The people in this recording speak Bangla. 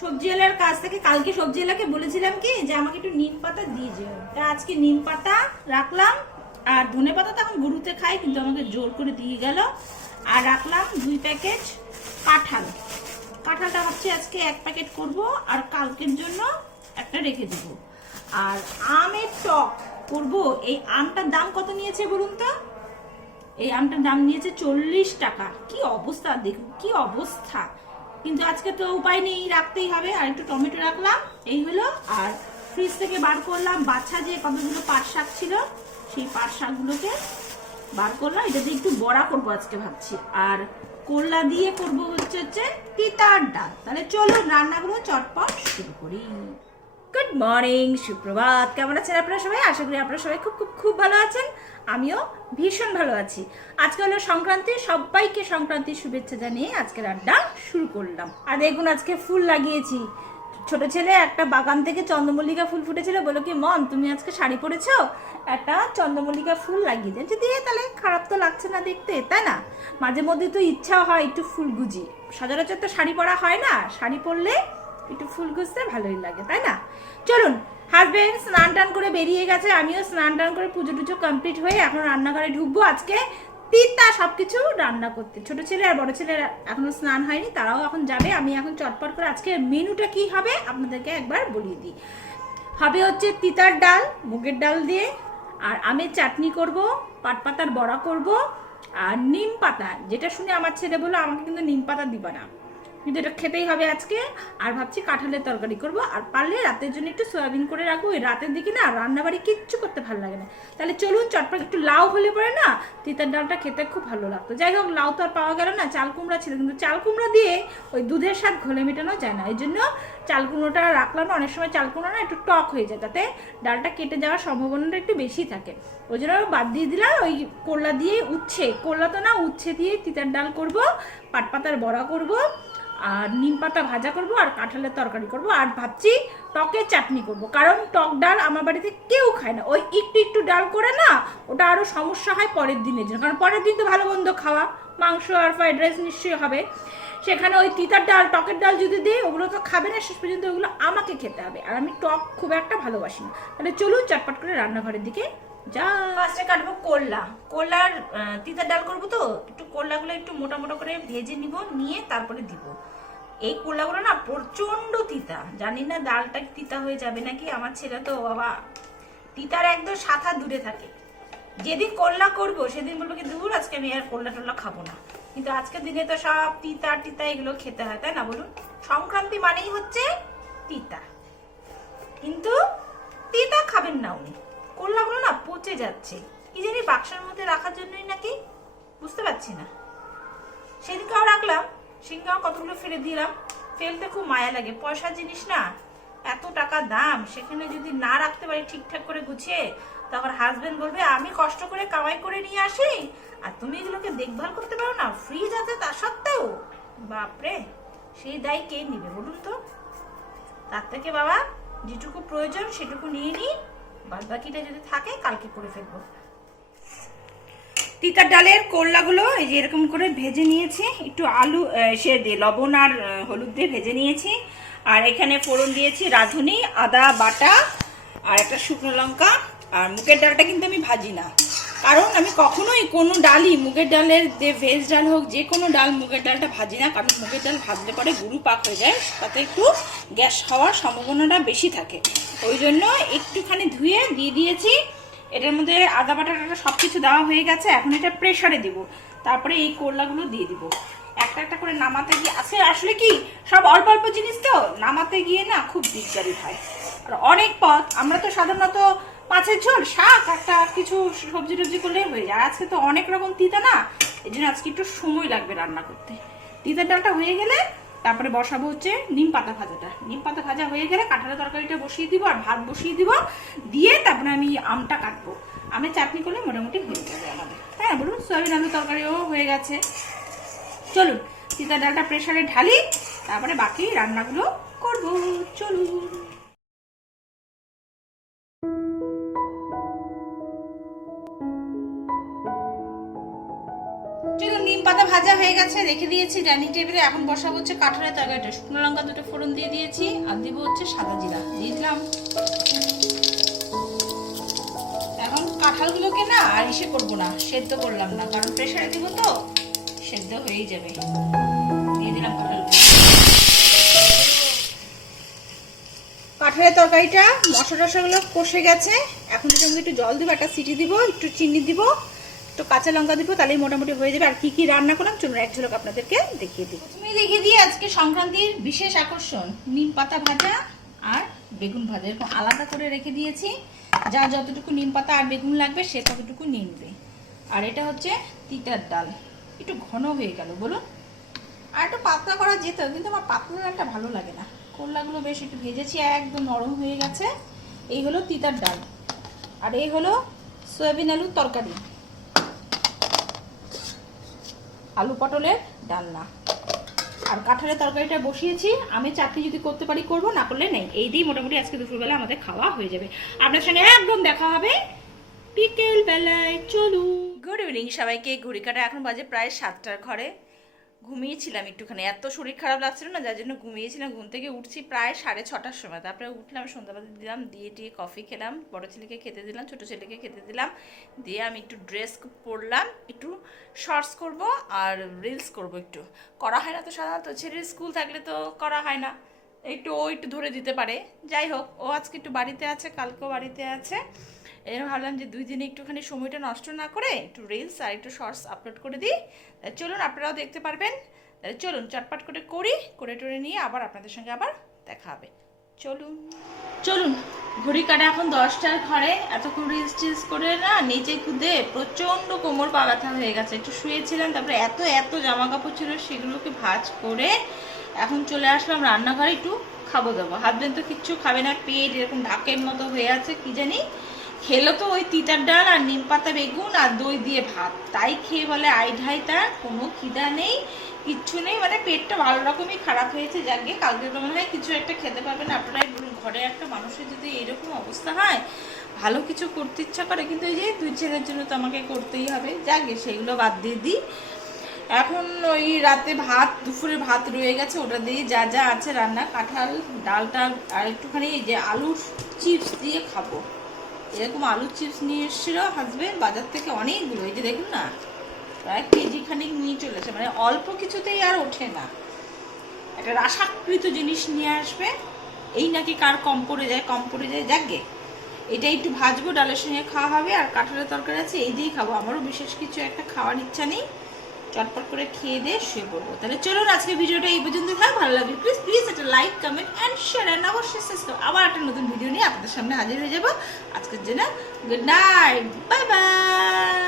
সবজিওয়ালার কাছ থেকে কালকে সবজিওয়ালাকে বলেছিলাম কি যে আমাকে একটু নিম পাতা দিয়ে যেও, তা আজকে নিম পাতা রাখলাম। আর ধনে পাতা তো এখন গরুতে খাই, কিন্তু আমাকে জোর করে দিয়ে গেল। আর রাখলাম 2 প্যাকেট কাঁঠাল। কাঁঠালটা ভাবছি আজকে 1 প্যাকেট করব, আর কালকের জন্য একটা রেখে দেব। আর আমের টক করব। এই আমটার দাম কত নিয়েছে বলুন তো? এই আমটার দাম নিয়েছে 40 টাকা। কি অবস্থা দেখুন, কি অবস্থা। কিন্তু আজকে তো উপায় নেই, রাখতেই হবে। আর একটু টমেটো রাখলাম, এই হলো। আর ফ্রিজ থেকে বার করলাম বাছা যে কতগুলো পাট শাক ছিল, সেই পাট শাকগুলোকে বার করলাম। এটা দিয়ে একটু বড়া করবো আজকে ভাবছি। আর করলা দিয়ে করবো হচ্ছে তিতার ডাল। তাহলে চলুন রান্নাগুলো চটপট শুরু করি। গুড মর্নিং, সুপ্রভাত। কেমন আছেন আপনারা সবাই? আশা করি আপনারা সবাই খুব খুব খুব ভালো আছেন। আমিও ভীষণ ভালো আছি। আজকে হলো সংক্রান্তি, সবাইকে সংক্রান্তির শুভেচ্ছা জানিয়ে আজকে রান্না শুরু করলাম। আর দেখুন আজকে ফুল লাগিয়েছি। ছোট ছেলে একটা বাগান থেকে চন্দ্রমল্লিকা ফুল ফুটেছিল, বলো কি মন তুমি আজকে শাড়ি পরেছো, একটা চন্দ্রমল্লিকা ফুল লাগিয়ে দিয়েছি। দিয়ে তাহলে খারাপ তো লাগছে না দেখতে, তাই না? মাঝে মধ্যে তো ইচ্ছা হয় একটু ফুল গুজি। সচরাচর তো শাড়ি পরা হয় না, শাড়ি পরলে একটু ফুল গুজতে ভালোই লাগে, তাই না? চলুন, হাজবেন্ড স্নান টান করে বেরিয়ে গেছে, আমিও স্নান টান করে পুজো টুজো কমপ্লিট হয়ে এখন রান্নাঘরে ঢুকবো। আজকে তিতা সবকিছু রান্না করতে। ছোট ছেলে আর বড় ছেলের এখনো স্নান হয়নি, তারাও এখন যাবে। আমি এখন চটপট করে আজকে মেনুটা কি হবে আপনাদেরকে একবার বলিয়ে দিই। হবে হচ্ছে তিতার ডাল, মুগের ডাল দিয়ে। আর আমের চাটনি করব, পাট পাতার বড়া করব। আর নিম পাতা, যেটা শুনে আমার ছেলে বললো আমাকে কিন্তু নিম পাতা দিবা না, কিন্তু এটা খেতেই হবে আজকে। আর ভাবছি কাঁঠালের তরকারি করব। আর পারলে রাতের জন্য একটু সয়াবিন করে রাখবো। ওই রাতের দিকে না রান্নাবাড়ি কিচ্ছু করতে ভালো লাগে না। তাহলে চলুন চটপট একটু লাউ হলে পরে না তিতার ডালটা খেতে খুব ভালো লাগতো। যাই হোক, লাউ তো আর পাওয়া গেল না, চাল কুমড়া ছিল, কিন্তু চাল কুমড়া দিয়ে ওই দুধের স্বাদ ঘোলে মেটানো যায় না। এই জন্য চাল কুমড়োটা রাখলাম না। অনেক সময় চাল কুমড়ো না একটু টক হয়ে যায়, তাতে ডালটা কেটে যাওয়ার সম্ভাবনাটা একটু বেশি থাকে। ওই জন্য বাদ দিয়ে দিলাম। ওই করলা দিয়ে উচ্ছে, করলা তো না উচ্ছে দিয়ে তিতার ডাল করব, পাট পাতার বড়া করব, আর নিম পাতা ভাজা করব, আর কাঁঠালের তরকারি করব। আর ভাবছি টকের চাটনি করব, কারণ টক ডাল আমার বাড়িতে কেউ খায় না। ওই একটু একটু ডাল করে না ওটা আরও সমস্যা হয় পরের দিনের জন্য, কারণ পরের দিন তো ভালো মন্দ খাওয়া, মাংস আর ফ্রাইড রাইস নিশ্চয়ই হবে। সেখানে ওই তিতার ডাল টকের ডাল যদি দিই ওগুলো তো খাবে না, শেষ পর্যন্ত ওগুলো আমাকে খেতে হবে। আর আমি টক খুব একটা ভালোবাসি না। তাহলে চলুন চটপট করে রান্নাঘরের দিকে যা। ফার্স্টে কাটবো করলা। করলার তিতার ডাল করবো, তো একটু করলাগুলো একটু মোটা মোটা করে ভেজে নিব, নিয়ে তারপরে দিব। এই করলাগুলো না প্রচন্ড তিতা, জানি না ডালটা তিতা হয়ে যাবে নাকি। আমার ছেলে তো বাবা তিতার একদম সাথা দূরে থাকে। যেদিন করলা করবো সেদিন বলবো কি দূর, আজকে আমি আর করলা টল্লা খাবো না। কিন্তু আজকের দিনে তো সব তিতা টিতা এগুলো খেতে হয়, তাই না বলুন? সংক্রান্তি মানেই হচ্ছে তিতা, কিন্তু তিতা খাবেন না উনি। করলাগুলো না পচে যাচ্ছে, কি জানি বাক্সের মধ্যে রাখার জন্যই নাকি, বুঝতে পারছি না। সেদিনকেও রাখলাম, সেদিনকেও কতগুলো ফেলে দিলাম। ফেলতে খুব মায়া লাগে, পয়সার জিনিস না, এত টাকা দাম, সেখানে যদি না রাখতে পারি ঠিকঠাক করে গুছিয়ে, তখন হাজবেন্ড বলবে আমি কষ্ট করে কামাই করে নিয়ে আসি আর তুমি এগুলোকে দেখভাল করতে পারো না, ফ্রিজ আছে তা সত্ত্বেও। বাপরে, সেই দায় কে নিবে বলুন তো? তার থেকে বাবা যেটুকু প্রয়োজন সেটুকু নিয়ে নিই, বাদ বাকিটা যদি থাকে কালকে করে ফেলবো। তিতার ডালের করলাগুলো এই যে এরকম করে ভেজে নিয়েছি, একটু আলু সে দিয়ে লবণ আর হলুদ দিয়ে ভেজে নিয়েছি। আর এখানে ফোড়ন দিয়েছি রাঁধুনি, আদা বাটা আর একটা শুকনো লঙ্কা। আর মুগের ডালটা কিন্তু আমি ভাজি না, কারণ আমি কখনোই কোনো ডালই, মুগের ডালের যে ভেজ ডাল হোক যে কোনো ডাল, মুগের ডালটা ভাজি না। কারণ মুগের ডাল ভাজলে পরে গুরু পাক হয়ে যায়, তাতে একটু গ্যাস হওয়ার সম্ভাবনাটা বেশি থাকে। ওই জন্য একটুখানি ধুয়ে দিয়ে দিয়েছি। এটার মধ্যে আদা বাটাটা সব কিছু দেওয়া হয়ে গেছে। এখন এটা প্রেসারে দিব, তারপরে এই করলাগুলো দিয়ে দিব। একটা একটা করে নামাতে গিয়ে আসলে কি সব অল্প অল্প জিনিস তো, নামাতে গিয়ে না খুব দিকদারি হয়। আর অনেক পথ, আমরা তো সাধারণত মাছের ঝোল, শাক, একটা কিছু সবজি টবজি করলেই হয়ে যায়। আর আজকে তো অনেক রকম তিতা না, এই জন্য আজকে একটু সময় লাগবে রান্না করতে। তিতার ডালটা হয়ে গেলে তারপরে বসাবো হচ্ছে নিম পাতা ভাজাটা। নিম পাতা ভাজা হয়ে গেলে কাঁঠালের তরকারিটা বসিয়ে দিব, আর ভাত বসিয়ে দিব। দিয়ে তারপরে আমি আমটা কাটবো। আমের চাটনি করলে মোটামুটি হয়ে যাবে আমাদের, হ্যাঁ বলুন। সয়াবিন আলু তরকারিও হয়ে গেছে। চলুন তিতার ডালটা প্রেসারে ঢালি, তারপরে বাকি রান্নাগুলো করবো। চলুন। নিম পাতা ভাজা হয়ে গেছে, রেখে দিয়েছি ডাইনিং টেবিলে। এখন বসাবো হচ্ছে কাঁঠালের তরকারিটা। শুকনো লঙ্কা 2টো ফোড়ন দিয়ে দিয়েছি, আর দিব হচ্ছে সাদা জিরা দিয়ে দিলাম। এখন কাঁঠালগুলোকে না আর ইসে করবো না, সেদ্ধ করলাম না, কারণ প্রেসারে দিব তো সেদ্ধ হয়েই যাবে। দিয়ে দিলাম কাঁঠালের তরকারিটা। মশলা টশাগুলো কষে গেছে, এখন এটার মধ্যে একটু জল দিব, একটা সিটি দিব, একটু চিনি দিব, একটু কাঁচা লঙ্কা দিব, তাহলেই মোটামুটি হয়ে যাবে। আর কি কি রান্না করলাম চলুন এক ঝলক আপনাদেরকে দেখিয়ে দিই। প্রথমে দেখিয়ে দিই আজকে সংক্রান্তির বিশেষ আকর্ষণ, নিম পাতা ভাজা আর বেগুন ভাজা। এরকম আলাদা করে রেখে দিয়েছি, যা যতটুকু নিম পাতা আর বেগুন লাগবে সে ততটুকু নিয়ে নেবে। আর এটা হচ্ছে তিতার ডাল, একটু ঘন হয়ে গেল বলুন, আর একটু পাতলা করা যেত, কিন্তু আমার পাতলা ডালটা ভালো লাগে না। করলাগুলো বেশ একটু ভেজেছি, একদম নরম হয়ে গেছে। এই হলো তিতার ডাল, আর এই হলো সয়াবিন আলুর তরকারি, আলু পটলের ডালনা। আর কাঁঠালের তরকারিটা বসিয়েছি। আমি চাটনি যদি করতে পারি করবো, না করলে নেই। এই দিয়ে মোটামুটি আজকে দুপুরবেলা আমাদের খাওয়া হয়ে যাবে। আপনার সঙ্গে একদম দেখা হবে বিকেল বেলায়। চলুন, গুড ইভিনিং সবাইকে। ঘড়ি কাটা এখন বাজে প্রায় 7টার ঘরে। ঘুমিয়েছিলাম একটুখানি, এত শরীর খারাপ লাগছিল না, যার জন্য ঘুমিয়েছিলাম। ঘুম থেকে উঠছি প্রায় 6:30টার সময়। তারপরে উঠলাম, সন্ধ্যাবাতি দিলাম, দিয়ে টিয়ে কফি খেলাম, বড় ছেলেকে খেতে দিলাম, ছোটো ছেলেকে খেতে দিলাম। দিয়ে আমি একটু ড্রেস পরলাম, একটু শর্টস করব আর রিলস করব। একটু করা হয় না তো সাধারণত, ছেলের স্কুল থাকলে তো করা হয় না, একটু ও একটু ধরে দিতে পারে। যাই হোক, ও আজকে একটু বাড়িতে আছে, কালকেও বাড়িতে আছে। এর ভাবলাম যে 2 দিনে একটুখানি সময়টা নষ্ট না করে একটু রিলস আর একটু শর্টস আপলোড করে দিই। চলুন, আপনারাও দেখতে পারবেন। চলুন চটপট করে টরে নিয়ে আবার আপনাদের সঙ্গে আবার দেখা হবে। চলুন চলুন, ঘড়ি কাটা এখন 10টার ঘরে। এতক্ষণ রিলস টিলস করে না নিচে কুদে প্রচণ্ড কোমর পা ব্যথা হয়ে গেছে। একটু শুয়েছিলাম, তারপরে এত জামা কাপড় ছিল, সেগুলোকে ভাঁজ করে এখন চলে আসলাম রান্নাঘরে একটু খাবো দাবো। হাজবেন্ড তো কিচ্ছু খাবে না, পেট এরকম ঢাকের মতো হয়ে আছে, কি জানি খেলো তো ওই তিতার ডাল আর নিম পাতা বেগুন আর দই দিয়ে ভাত, তাই খেয়ে বলে আইঢাই, তার কোনো খিদা নেই, কিচ্ছু নেই, মানে পেটটা ভালো রকমই খারাপ হয়েছে। যাকে কালকে তো মনে হয় কিছু একটা খেতে পারবেন। আপনারাই বলুন, ঘরে একটা মানুষের যদি এরকম অবস্থা হয়, ভালো কিছু করতে ইচ্ছা করে, কিন্তু এই যে 2 ছেলের জন্য তো আমাকে করতেই হবে। যাকে সেগুলো বাদ দিয়ে দিই। এখন ওই রাতে ভাত, দুপুরে ভাত রয়ে গেছে, ওটা দিয়ে যা যা আছে রান্না, কাঁঠাল ডালটা আর একটুখানি এই যে আলুর চিপস দিয়ে খাবো। এরকম আলুর চিপস নিয়ে এসেছিল হাজবেন্ড বাজার থেকে অনেকগুলো, এই যে দেখুন না, প্রায় কেজি খানিক নিয়ে চলেছে। মানে অল্প কিছুতেই আর ওঠে না, একটা রাসাকৃত জিনিস নিয়ে আসবে, এই নাকি কার কম পড়ে যায় যাকে এটা একটু ভাজবো, ডালের সঙ্গে খাওয়া হবে। আর কাঁঠালের তরকারি আছে, এই দিয়েই খাবো। আমারও বিশেষ কিছু একটা খাওয়ার ইচ্ছা নেই, চটপট করে খেয়ে দিয়ে শুয়ে পড়বো। তাহলে চলুন, আজকে ভিডিওটা এই পর্যন্ত থাক। ভালো লাগবে প্লিজ একটা like, comment and share, and অবশ্যই সাবস্ক্রাইব। আবার একটা নতুন ভিডিও নিয়ে আপনাদের সামনে হাজির হয়ে যাবো। আজকের জন্য গুড নাইট, বাই বাই।